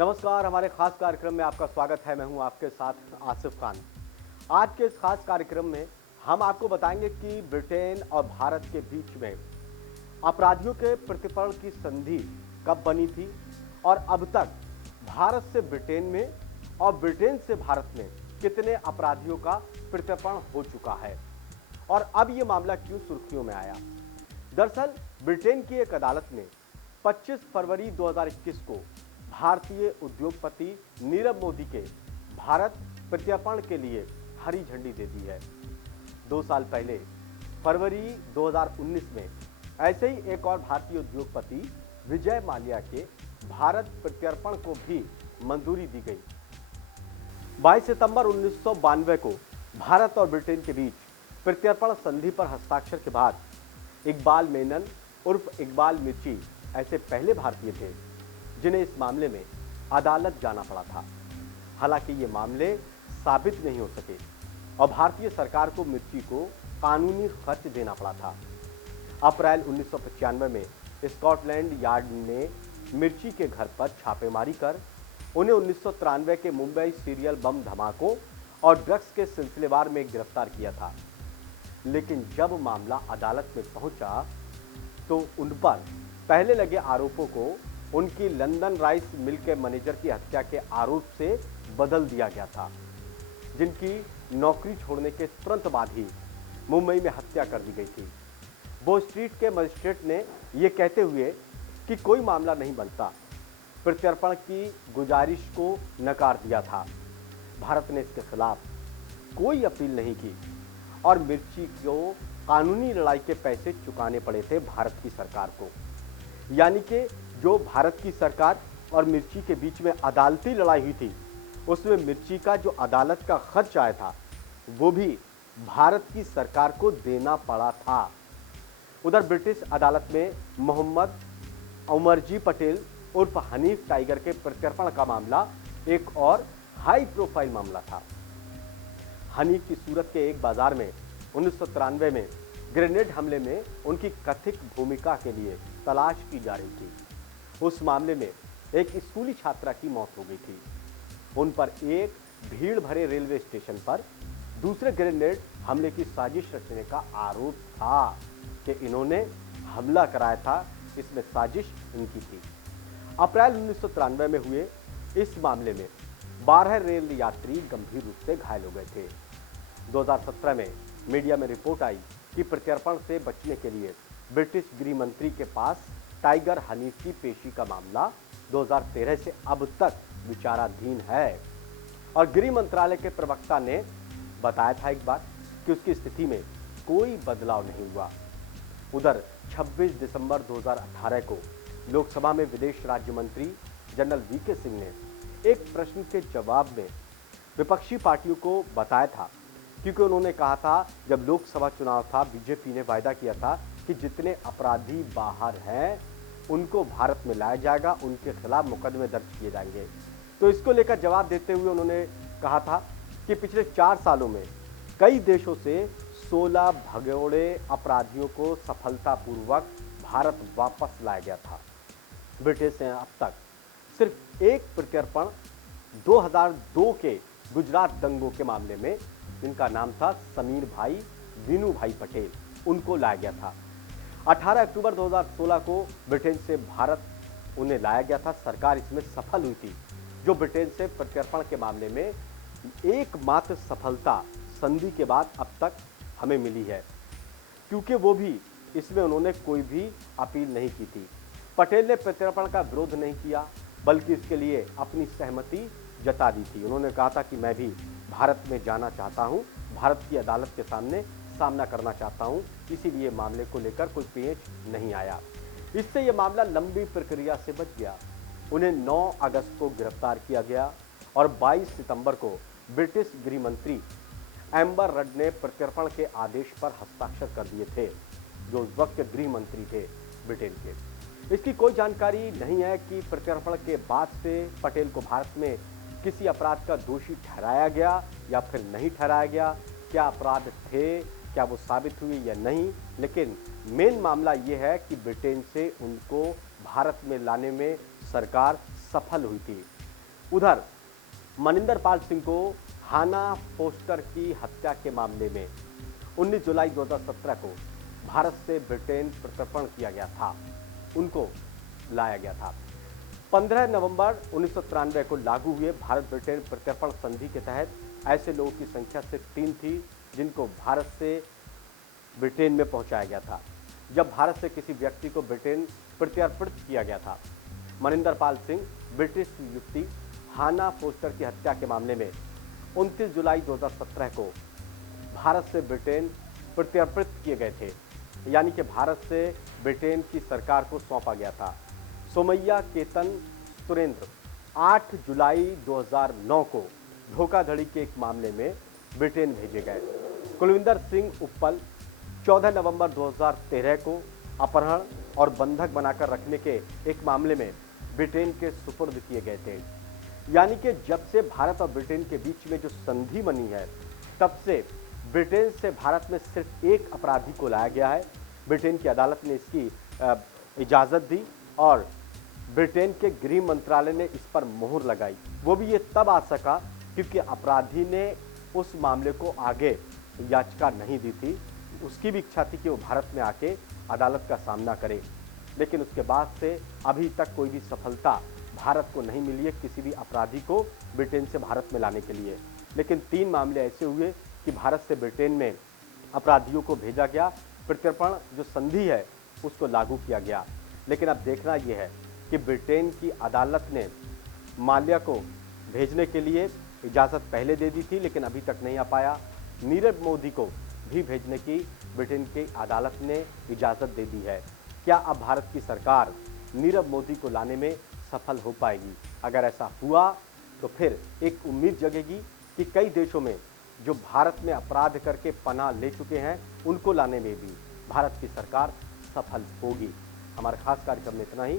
नमस्कार, हमारे खास कार्यक्रम में आपका स्वागत है। मैं हूं आपके साथ आसिफ खान। आज के इस खास कार्यक्रम में हम आपको बताएंगे कि ब्रिटेन और भारत के बीच में अपराधियों के प्रत्यर्पण की संधि कब बनी थी और अब तक भारत से ब्रिटेन में और ब्रिटेन से भारत में कितने अपराधियों का प्रत्यर्पण हो चुका है और अब यह मामला क्यों सुर्खियों में आया। दरअसल ब्रिटेन की एक अदालत ने 25 फरवरी 2021 को भारतीय उद्योगपति नीरव मोदी के भारत प्रत्यर्पण के लिए हरी झंडी दे दी है। 2 साल पहले फरवरी 2019 में ऐसे ही एक और भारतीय उद्योगपति विजय माल्या के भारत प्रत्यर्पण को भी मंजूरी दी गई। 22 सितंबर 1992 को भारत और ब्रिटेन के बीच प्रत्यर्पण संधि पर हस्ताक्षर के बाद इकबाल मेनन उर्फ इकबाल मिर्ची ऐसे पहले भारतीय थे जिन्हें इस मामले में अदालत जाना पड़ा था। हालांकि ये मामले साबित नहीं हो सके और भारतीय सरकार को मिर्ची को कानूनी खर्च देना पड़ा था। अप्रैल 1995 में स्कॉटलैंड यार्ड ने मिर्ची के घर पर छापेमारी कर उन्हें 1993 के मुंबई सीरियल बम धमाकों और ड्रग्स के सिलसिलेवार में गिरफ्तार किया था। लेकिन जब मामला अदालत में पहुंचा तो उन पर पहले लगे आरोपों को उनकी लंदन राइस मिल के मैनेजर की हत्या के आरोप से बदल दिया गया था, जिनकी नौकरी छोड़ने के तुरंत बाद ही मुंबई में हत्या कर दी गई थी। बो स्ट्रीट के मजिस्ट्रेट ने यह कहते हुए कि कोई मामला नहीं बनता, प्रत्यर्पण की गुजारिश को नकार दिया था। भारत ने इसके खिलाफ कोई अपील नहीं की और मिर्ची को कानूनी लड़ाई के पैसे चुकाने पड़े थे भारत की सरकार को। यानी कि जो भारत की सरकार और मिर्ची के बीच में अदालती लड़ाई हुई थी, उसमें मिर्ची का जो अदालत का खर्च आया था वो भी भारत की सरकार को देना पड़ा था। उधर ब्रिटिश अदालत में मोहम्मद उमरजी पटेल उर्फ हनीफ टाइगर के प्रत्यर्पण का मामला एक और हाई प्रोफाइल मामला था। हनीफ की सूरत के एक बाजार में 1993 में ग्रेनेड हमले में उनकी कथित भूमिका के लिए तलाश की जा रही थी। उस मामले में एक स्कूली छात्रा की मौत हो गई थी। उन पर एक भीड़ भरे रेलवे स्टेशन पर दूसरे ग्रेनेड हमले की साजिश रचने का आरोप था कि इन्होंने हमला कराया था, इसमें साजिश इनकी थी। अप्रैल 1993 में हुए इस मामले में 12 रेल यात्री गंभीर रूप से घायल हो गए थे। 2017 में मीडिया में रिपोर्ट आई कि प्रत्यर्पण से बचने के लिए ब्रिटिश गृह मंत्री के पास टाइगर हनीफ की पेशी का मामला 2013 से अब तक विचाराधीन है और गृह मंत्रालय के प्रवक्ता ने बताया था एक बार कि उसकी स्थिति में कोई बदलाव नहीं हुआ। उधर 26 दिसंबर 2018 को लोकसभा में विदेश राज्य मंत्री जनरल वीके सिंह ने एक प्रश्न के जवाब में विपक्षी पार्टियों को बताया था, क्योंकि उन्होंने कहा था जब लोकसभा चुनाव था बीजेपी ने वायदा किया था कि जितने अपराधी बाहर हैं उनको भारत में लाया जाएगा, उनके खिलाफ मुकदमे दर्ज किए जाएंगे। तो इसको लेकर जवाब देते हुए उन्होंने कहा था कि पिछले 4 सालों में कई देशों से 16 भगोड़े अपराधियों को सफलतापूर्वक भारत वापस लाया गया था। ब्रिटेन से अब तक सिर्फ एक प्रत्यर्पण 2002 के गुजरात दंगों के मामले में, जिनका नाम था समीर भाई वीनू भाई पटेल, उनको लाया गया था। 18 अक्टूबर 2016 को ब्रिटेन से भारत उन्हें लाया गया था। सरकार इसमें सफल हुई थी, जो ब्रिटेन से प्रत्यर्पण के मामले में एकमात्र सफलता संधि के बाद अब तक हमें मिली है, क्योंकि वो भी इसमें उन्होंने कोई भी अपील नहीं की थी। पटेल ने प्रत्यर्पण का विरोध नहीं किया, बल्कि इसके लिए अपनी सहमति जता दी थी। उन्होंने कहा था कि मैं भी भारत में जाना चाहता हूं, भारत की अदालत के सामने सामना करना चाहता हूं, इसीलिए मामले को लेकर कोई पेच नहीं आया। इससे यह मामला लंबी प्रक्रिया से बच गया। उन्हें 9 अगस्त को गिरफ्तार किया गया और 22 सितंबर को ब्रिटिश गृह मंत्री एम्बर रड ने प्रत्यर्पण के आदेश पर हस्ताक्षर कर दिए थे, जो उस वक्त के गृह मंत्री थे ब्रिटेन के। इसकी कोई जानकारी नहीं है कि प्रत्यर्पण के बाद से पटेल को भारत में किसी अपराध का दोषी ठहराया गया या फिर नहीं ठहराया गया, क्या अपराध थे, क्या वो साबित हुई या नहीं। लेकिन मेन मामला ये है कि ब्रिटेन से उनको भारत में लाने में सरकार सफल हुई थी। उधर मनिंदर पाल सिंह को हाना फोस्टर की हत्या के मामले में 19 जुलाई 2017 को भारत से ब्रिटेन प्रत्यर्पण किया गया था, उनको लाया गया था। 15 नवंबर 1993 को लागू हुए भारत ब्रिटेन प्रत्यर्पण संधि के तहत ऐसे लोगों की संख्या सिर्फ 3 थी जिनको भारत से ब्रिटेन में पहुंचाया गया था। जब भारत से किसी व्यक्ति को ब्रिटेन प्रत्यर्पित किया गया था। मनिंदर पाल सिंह ब्रिटिश युवती हाना फोस्टर की हत्या के मामले में 29 जुलाई 2017 को भारत से ब्रिटेन प्रत्यर्पित किए गए थे, यानी कि भारत से ब्रिटेन की सरकार को सौंपा गया था। सोमैया केतन सुरेंद्र 8 जुलाई 2009 को धोखाधड़ी के एक मामले में ब्रिटेन भेजे गए। कुलविंदर सिंह उप्पल 14 नवंबर 2013 को अपहरण और बंधक बनाकर रखने के एक मामले में ब्रिटेन के सुपुर्द किए गए थे। यानी कि जब से भारत और ब्रिटेन के बीच में जो संधि बनी है, तब से ब्रिटेन से भारत में सिर्फ एक अपराधी को लाया गया है। ब्रिटेन की अदालत ने इसकी इजाज़त दी और ब्रिटेन के गृह मंत्रालय ने इस पर मोहर लगाई। वो भी ये तब आ सका क्योंकि अपराधी ने उस मामले को आगे याचिका नहीं दी थी। उसकी भी इच्छा थी कि वो भारत में आके अदालत का सामना करे, लेकिन उसके बाद से अभी तक कोई भी सफलता भारत को नहीं मिली है किसी भी अपराधी को ब्रिटेन से भारत में लाने के लिए। लेकिन 3 मामले ऐसे हुए कि भारत से ब्रिटेन में अपराधियों को भेजा गया, प्रत्यर्पण जो संधि है उसको लागू किया गया। लेकिन अब देखना यह है कि ब्रिटेन की अदालत ने माल्या को भेजने के लिए इजाज़त पहले दे दी थी, लेकिन अभी तक नहीं आ पाया। नीरव मोदी को भी भेजने की ब्रिटेन की अदालत ने इजाज़त दे दी है। क्या अब भारत की सरकार नीरव मोदी को लाने में सफल हो पाएगी? अगर ऐसा हुआ तो फिर एक उम्मीद जगेगी कि कई देशों में जो भारत में अपराध करके पनाह ले चुके हैं, उनको लाने में भी भारत की सरकार सफल होगी। हमारे खास कार्यक्रम में इतना ही।